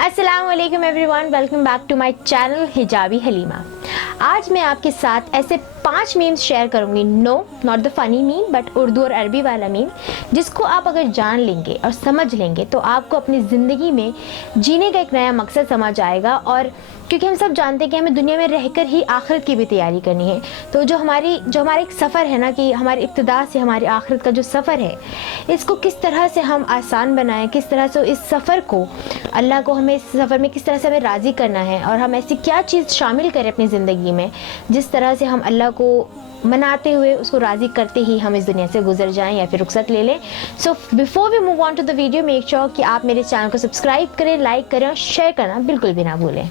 अस्सलाम वालेकुम everyone, welcome back to my channel Hijabi Halima. आज मैं आपके साथ ऐसे 5 मीम्स शेयर करूंगी। No not the funny meme, but Urdu और अरबी वाला मीम, जिसको आप अगर जान लेंगे और समझ लेंगे तो आपको अपनी ज़िंदगी में जीने का एक नया मकसद समझ आएगा। और क्योंकि हम सब जानते हैं कि हमें दुनिया में रहकर ही आखिरत की भी तैयारी करनी है, तो जो हमारा एक सफ़र है ना, कि हमारी इब्तिदा से हमारी आखिरत का जो सफ़र है, इसको किस तरह से हम आसान बनाएं, किस तरह से इस सफ़र को अल्लाह को हमें इस सफ़र में किस तरह से हमें राज़ी करना है, और हम ऐसी क्या चीज़ शामिल करें अपनी ज़िंदगी में जिस तरह से हम अल्लाह को मनाते हुए उसको राज़ी करते ही हम इस दुनिया से गुजर जाएं या फिर रुखसत ले लें। So before we move on to the video, make sure कि आप मेरे चैनल को सब्सक्राइब करें, लाइक करें और शेयर करना बिल्कुल भी ना भूलें।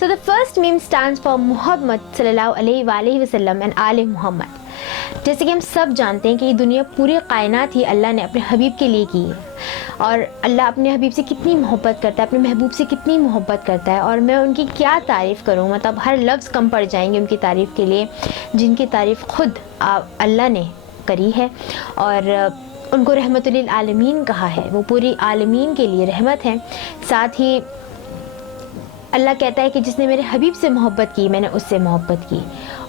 So the first meme stands for Muhammad sallallahu alaihi wasallam and आले मोहम्मद। जैसे कि हम सब जानते हैं कि ये दुनिया पूरी कायनात ही अल्लाह ने अपने हबीब के लिए की है, और अल्लाह अपने हबीब से कितनी मोहब्बत करता है, अपने महबूब से कितनी मोहब्बत करता है, और मैं उनकी क्या तारीफ़ करूँ। मतलब हर लफ्ज़ कम पड़ जाएंगे उनकी तारीफ़ के लिए, जिनकी तारीफ़ ख़ुद अल्लाह ने करी है। और उनको रहमतुल आलमीन कहा है, वो पूरी आलमीन के लिए रहमत है। साथ ही अल्लाह कहता है कि जिसने मेरे हबीब से मोहब्बत की मैंने उससे मोहब्बत की,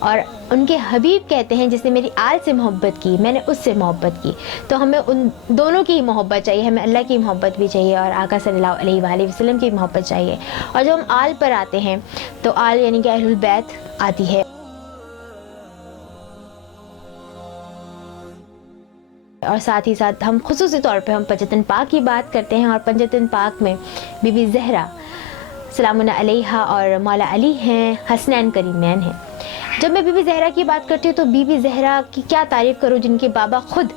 और उनके हबीब कहते हैं जिसने मेरी आल से मोहब्बत की मैंने उससे मोहब्बत की। तो हमें उन दोनों की मोहब्बत चाहिए, हमें अल्लाह की मोहब्बत भी चाहिए और आका सल्लल्लाहु अलैहि वसल्लम की मोहब्बत चाहिए। और जब हम आल पर आते हैं तो आल यानी कि अहलुल बैत आती है, और साथ ही साथ हम खुसूसी तौर पे हम पंजतन पाक की बात करते हैं। और पंजतन पाक में बीबी ज़हरा सलामुन अलैहा और मौला अली हैं, हसनैन करीमैन हैं। जब मैं बीबी ज़हरा की बात करती हूँ तो बीबी ज़हरा की क्या तारीफ़ करूँ, जिनके बाबा ख़ुद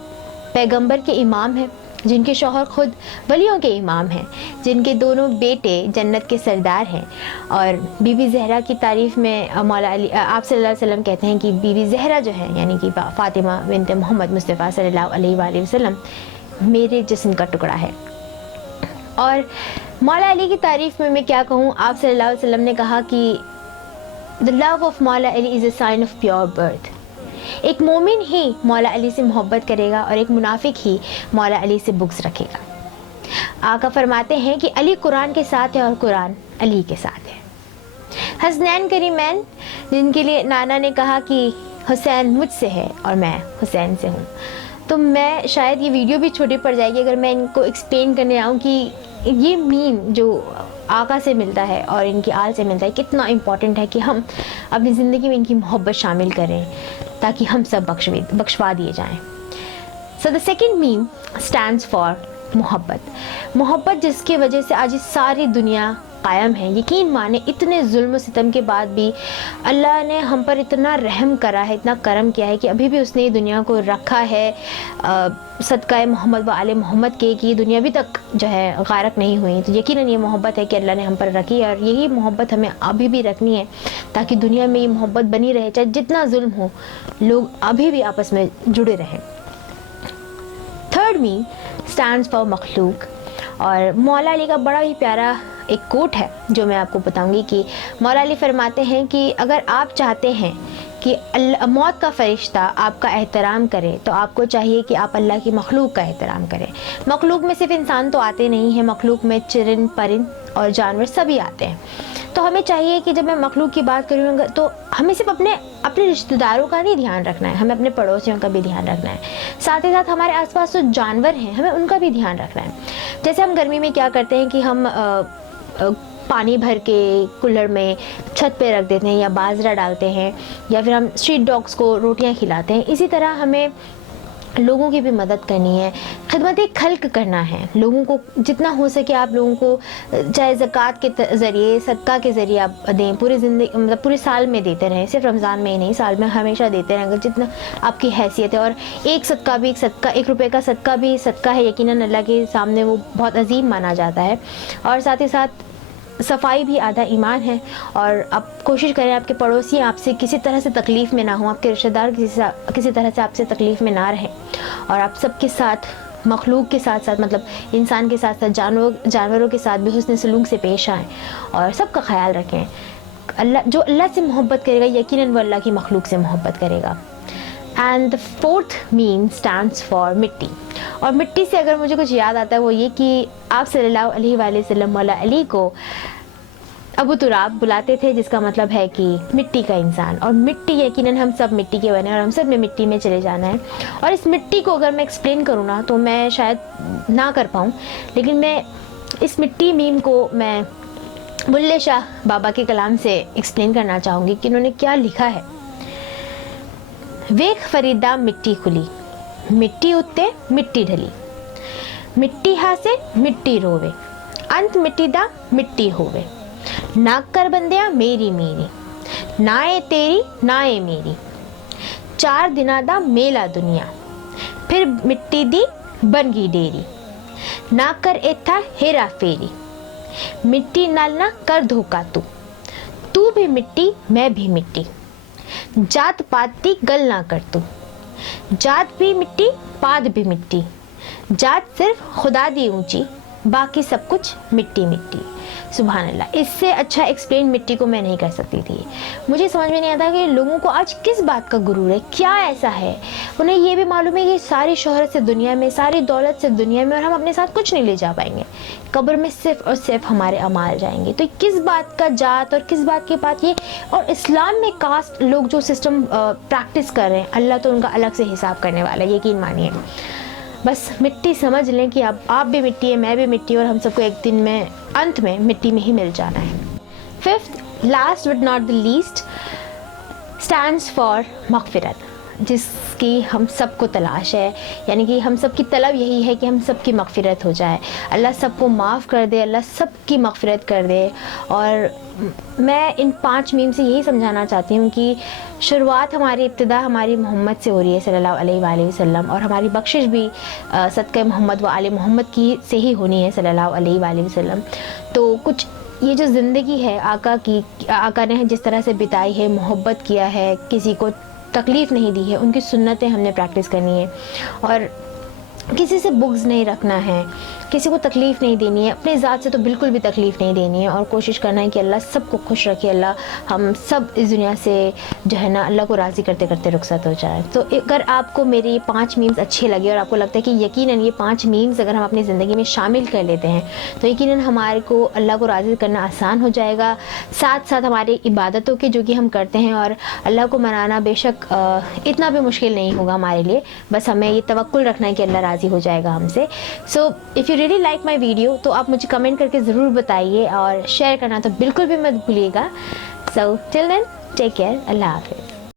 पैगंबर के इमाम हैं, जिनके शौहर ख़ुद वलियों के इमाम हैं, जिनके दोनों बेटे जन्नत के सरदार हैं। और बीबी ज़हरा की तारीफ़ में मौला अली आप सल्लल्लाहु अलैहि वसल्लम कहते हैं कि बीबी ज़हरा जो है यानी कि फ़ातिमा बिन्त मोहम्मद मुस्तफ़ा सल्लल्लाहु अलैहि वसल्लम मेरे जिस्म का टुकड़ा है। और मौला अली की तारीफ़ में मैं क्या कहूँ, आप सल्लल्लाहु अलैहि वसल्लम ने कहा कि द लव ऑफ मौला Ali is a sign of pure birth. एक मोमिन ही मौला अली से मोहब्बत करेगा और एक मुनाफिक ही मौला अली से बुग़्ज़ रखेगा। आका फरमाते हैं कि अली कुरान के साथ है और कुरान अली के साथ है। हसनैन करीमैन, जिनके लिए नाना ने कहा कि हुसैन मुझसे है और मैं हुसैन से हूँ। तो मैं शायद ये वीडियो भी छोटी पड़ जाएगी अगर मैं इनको एक्सप्लेन करने आऊँ कि ये मीम जो आका से मिलता है और इनकी आल से मिलता है कितना इम्पॉर्टेंट है कि हम अपनी ज़िंदगी में इनकी मोहब्बत शामिल करें ताकि हम सब बख्शवा दिए जाएं। So the second meme stands for मोहब्बत, जिसकी वजह से आज सारी दुनिया कायम है। यकीन माने इतने जुल्म सितम के बाद भी अल्लाह ने हम पर इतना रहम करा है, इतना करम किया है कि अभी भी उसने दुनिया को रखा है सदका मोहम्मद व आले मोहम्मद के, कि दुनिया अभी तक जो है गारक नहीं हुई। तो यकीनन ये मोहब्बत है कि अल्लाह ने हम पर रखी है, और यही मोहब्बत हमें अभी भी रखनी है ताकि दुनिया में ये मोहब्बत बनी रहे, चाहे जितना जुल्म हो, लोग अभी भी आपस में जुड़े रहें। थर्ड मीम स्टैंड्स फॉर मखलूक, और मौला अली का बड़ा ही प्यारा एक कोट है जो मैं आपको बताऊंगी कि मौला अली फरमाते हैं कि अगर आप चाहते हैं कि मौत का फरिश्ता आपका एहतराम करे तो आपको चाहिए कि आप अल्लाह की मखलूक का एहतराम करें। मखलूक में सिर्फ इंसान तो आते नहीं हैं, मखलूक में चिरिंद परिंद और जानवर सभी आते हैं। तो हमें चाहिए कि जब मैं मखलूक की बात करूँगा तो हमें सिर्फ अपने रिश्तेदारों का नहीं ध्यान रखना है, हमें अपने पड़ोसियों का भी ध्यान रखना है। साथ ही साथ हमारे आसपास जो जानवर हैं हमें उनका भी ध्यान रखना है। जैसे हम गर्मी में क्या करते हैं कि हम पानी भर के कुल्हड़ में छत पे रख देते हैं या बाजरा डालते हैं, या फिर हम स्ट्रीट डॉग्स को रोटियां खिलाते हैं। इसी तरह हमें लोगों की भी मदद करनी है, खिदमत खल्क करना है। लोगों को जितना हो सके आप लोगों को चाहे ज़कात के ज़रिए, सदका के ज़रिए आप दें, पूरी ज़िंदगी मतलब पूरे साल में देते रहें, सिर्फ रमज़ान में ही नहीं, साल में हमेशा देते रहें अगर जितना आपकी हैसियत है। और एक रुपये का सदका भी सदका है, यकीनन अल्लाह के सामने वो बहुत अजीम माना जाता है। और साथ ही साथ सफाई भी आधा ईमान है। और आप कोशिश करें आपके पड़ोसी आपसे किसी तरह से तकलीफ़ में ना हो, आपके रिश्तेदार किसी तरह से आपसे तकलीफ़ में ना रहें, और आप सबके साथ मखलूक के साथ साथ मतलब इंसान के साथ साथ जानवरों के साथ भी हुस्न सलूक से पेश आएँ और सबका ख्याल रखें। जो अल्लाह से मोहब्बत करेगा यकीनन वो अल्लाह की मखलूक से मोहब्बत करेगा। And the fourth meme stands for मिट्टी। और मिट्टी से अगर मुझे कुछ याद आता है वो ये कि आप सल्लल्लाहु अलैहि वसल्लम मौला अली को अबू तुराब बुलाते थे, जिसका मतलब है कि मिट्टी का इंसान। और मिट्टी यकीनन हम सब मिट्टी के बने और हम सब में मिट्टी में चले जाना है। और इस मिट्टी को अगर मैं एक्सप्लेन करूँ ना तो मैं शायद ना कर पाऊँ, लेकिन मैं इस मिट्टी मीम को मैं बुल्ले शाह बाबा के कलाम से एक्सप्लेन करना चाहूँगी कि उन्होंने क्या लिखा है। वेख फरीदा मिट्टी खुली, मिट्टी उत्ते मिट्टी ढली, मिट्टी हासे मिट्टी रोवे, अंत मिट्टी दा मिट्टी होवे, ना कर बंदिया मेरी मेरी, नाए तेरी नाए मेरी, 4 दिना दा मेला दुनिया, फिर मिट्टी दी बन गई डेरी, ना कर इत्था हेरा फेरी, मिट्टी नाल ना कर धोखा तू भी मिट्टी मैं भी मिट्टी, जात पात दी गल ना कर तू, जात भी मिट्टी पात भी मिट्टी, जात सिर्फ खुदा दी ऊंची, बाकी सब कुछ मिट्टी मिट्टी। सुभान अल्लाह, इससे अच्छा एक्सप्लेन मिट्टी को मैं नहीं कर सकती थी। मुझे समझ में नहीं आता कि लोगों को आज किस बात का गुरूर है, क्या ऐसा है। उन्हें ये भी मालूम है कि सारी शोहरत से दुनिया में, सारी दौलत से दुनिया में, और हम अपने साथ कुछ नहीं ले जा पाएंगे, कब्र में सिर्फ और सिर्फ हमारे अमाल जाएंगे। तो किस बात का जात और किस बात की बात ये। और इस्लाम में कास्ट लोग जो सिस्टम प्रैक्टिस कर रहे हैं, अल्लाह तो उनका अलग से हिसाब करने वाला है, यकीन मानिए। बस मिट्टी समझ लें कि आप भी मिट्टी है, मैं भी मिट्टी, और हम सबको एक दिन में अंत में मिट्टी में ही मिल जाना है। Fifth last but not the least stands for मग़फ़िरत, जिसकी हम सबको तलाश है। यानी कि हम सब की तलब यही है कि हम सब की मग़फ़िरत हो जाए, अल्लाह सबको माफ़ कर दे, अल्लाह सब की मग़फ़िरत कर दे। और मैं इन 5 मीम से यही समझाना चाहती हूँ कि शुरुआत हमारी, इब्तिदा हमारी मोहम्मद से हो रही है सल्लल्लाहु अलैहि वसल्लम, और हमारी बख्शिश भी सदक़े मोहम्मद व आले मोहम्मद की से ही होनी है सल्लल्लाहु अलैहि वसल्लम। तो कुछ ये जो ज़िंदगी है आका ने जिस तरह से बिताई है, मोहब्बत किया है, किसी को तकलीफ़ नहीं दी है, उनकी सुन्नतें हमने प्रैक्टिस करनी है। और किसी से बुग़्ज़ नहीं रखना है, किसी को तकलीफ़ नहीं देनी है, अपने ज़ात से तो बिल्कुल भी तकलीफ़ नहीं देनी है। और कोशिश करना है कि अल्लाह सबको खुश रखे, अल्लाह हम सब इस दुनिया से जो है ना अल्लाह को राज़ी करते करते रुखसत हो जाए। तो अगर आपको मेरे ये 5 मीम्स अच्छे लगे और आपको लगता है कि यकीनन ये 5 मीम्स अगर हम अपनी ज़िंदगी में शामिल कर लेते हैं तो यकीनन हमारे को अल्लाह को राज़ी करना आसान हो जाएगा। साथ साथ हमारी इबादतों के जो कि हम करते हैं, और अल्लाह को मनाना बेशक इतना भी मुश्किल नहीं होगा हमारे लिए, बस हमें ये तवक्कुल रखना है कि अल्लाह राज़ी हो जाएगा हमसे। So if you really like my video तो आप मुझे कमेंट करके ज़रूर बताइए, और शेयर करना तो बिल्कुल भी मत भूलिएगा। So till then take care, अल्लाह हाफ़िज़।